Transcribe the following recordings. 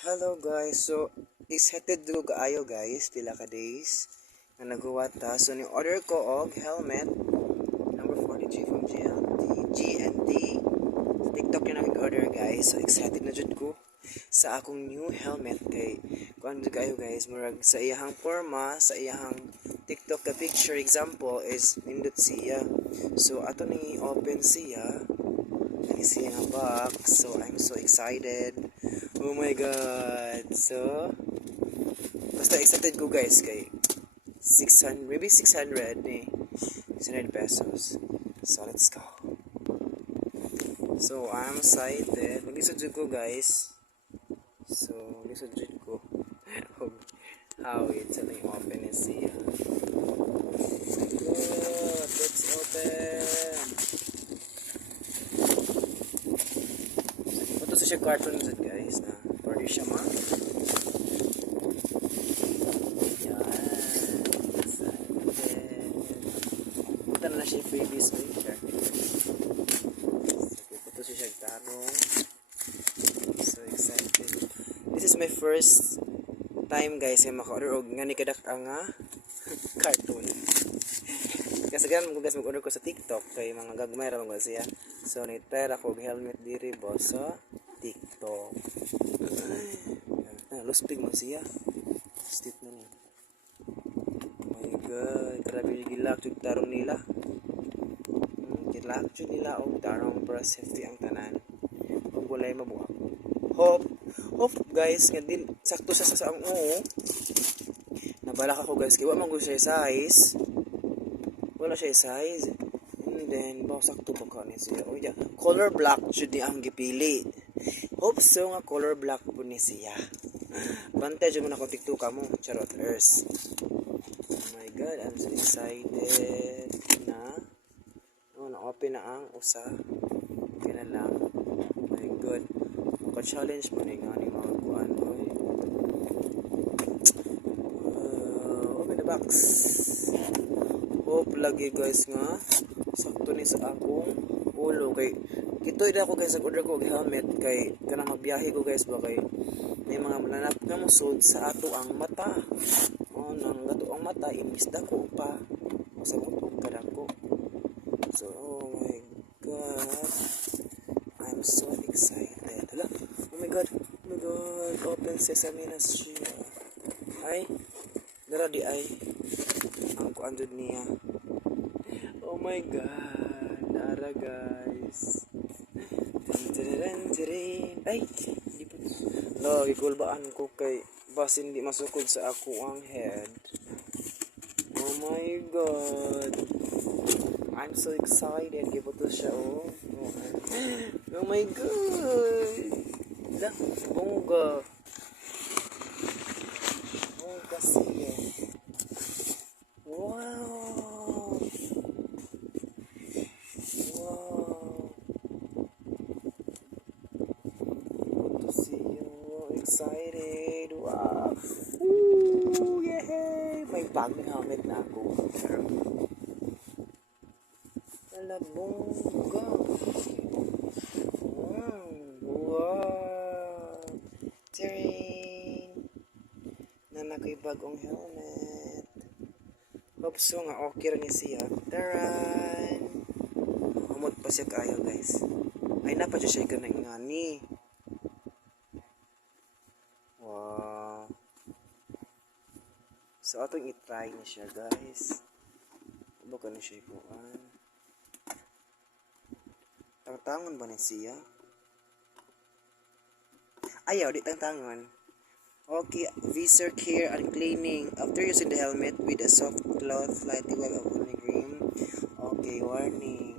Hello guys, so excited do kaayo guys, pila ka days na naghuwata. So ni order ko og helmet number 43 from GNT. Sa TikTok yung nag-order guys. So excited na jud ko sa akong new helmet kay kuan jud kayo guys, murag sa iyahang forma, sa iyahang TikTok ka picture example is nindot siya. So ato ni open siya. Ani siya nga box. So I'm so excited. Oh my god. So basta excited ko guys kay 600 maybe 600 ni 600 pesos. So let's go. So I'm excited. Mag-isod jud ko guys. So mag-isod jud ko. How it's something open is siya. Good. Let's open. Ito siya cartoon dyan guys na pwede siya ma yan excited punta na siya freebies picture. Ito siya tanong. So excited. This is my first time guys ay maka-order og nga ni kadak nga cartoon. Kasi ganun mo guys mag-order ko sa TikTok kay mga gagmay ra mo siya. So nitry ako og helmet diri boss sa TikTok. Luspig mo siya. Stit na niya. Oh my god, grabe gilak jud tarong nila. Gilak jud nila og tarong para safety ang tanan. Kung walay mabuhat. Hope guys nga din sakto sa ang nabalak ako guys kay wa man gud siya size. Wala siya size. And then sakto pa ka ni siya. Oh yeah, color black jud ni ang gipili. Hope so nga color black po ni siya. Bantay jud mo na ko TikTok mo. Charot earth. Oh my god, I'm so excited na na-open na ang usa. Okay na lang. Oh my god. Maka-challenge mo na nga ni mga kuan. Open the box. Hope lagi guys nga sakto ni sa akong ulo kay kitoy na ako guys nag-order ko og helmet kay kana magbiyahe ko guys ba kay may mga mananap na musod sa ato ang mata. Nang gato ang mata imbis dako pa masabot og kadako. So oh my god, I'm so excited. Hala, oh my god, open sesame na siya. Ay dara di ay ang kuan jud niya. Oh my god, nara guys. Ay, di pa. No, ikulbaan ko kay basin di masukod sa ako ang head. Oh my god. I'm so excited. Give to siya oh. Oh my god. Lah, bongga. Bongga siya. Wow. See you excited. Wow. Woo, yay! May bagong helmet na ako. Alabongga. Wow. Tiring. Na nakoy bagong helmet. Hope so nga okay rin siya. Taran. Humot pa siya kayo guys. Ay na pa siya ganang ngani. Wow. So atong i-try na siya guys. Baka na siya kuan. Tangtangon ba ni siya? Ayaw di tangtangon. Okay, visor care and cleaning. After using the helmet with a soft cloth, lightly wipe upon the cream. Okay, warning.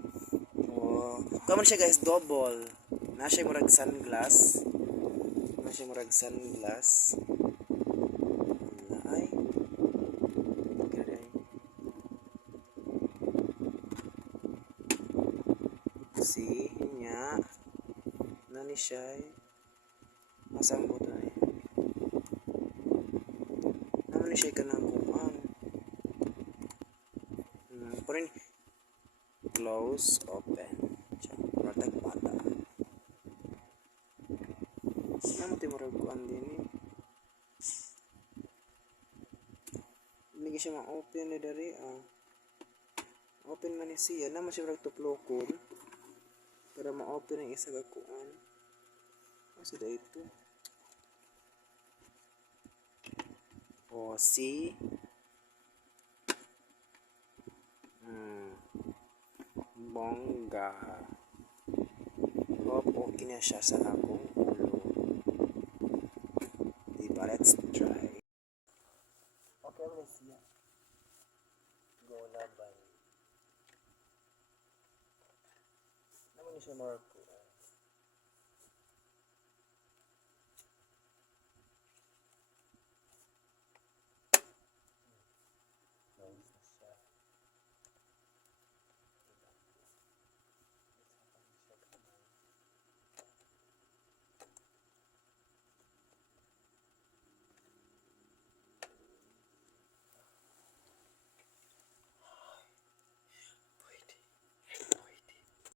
Oh, kaman siya guys, double. Na siya murag sunglass. Ay. See, nya. Nani siya? Masang buto ay. Naman siya kanang kuan. Parin close, open. Protect mata. Naman ti murag kuan din eh. Hindi siya ma-open ni dari open man ni siya na siya tuplokon para ma-open ang isa ka kuan. Kasi ito. O si bongga. Okay na siya sa akong ulo. Diba? Let's try. Okay, let's see. Go laban. Naman siya Marco.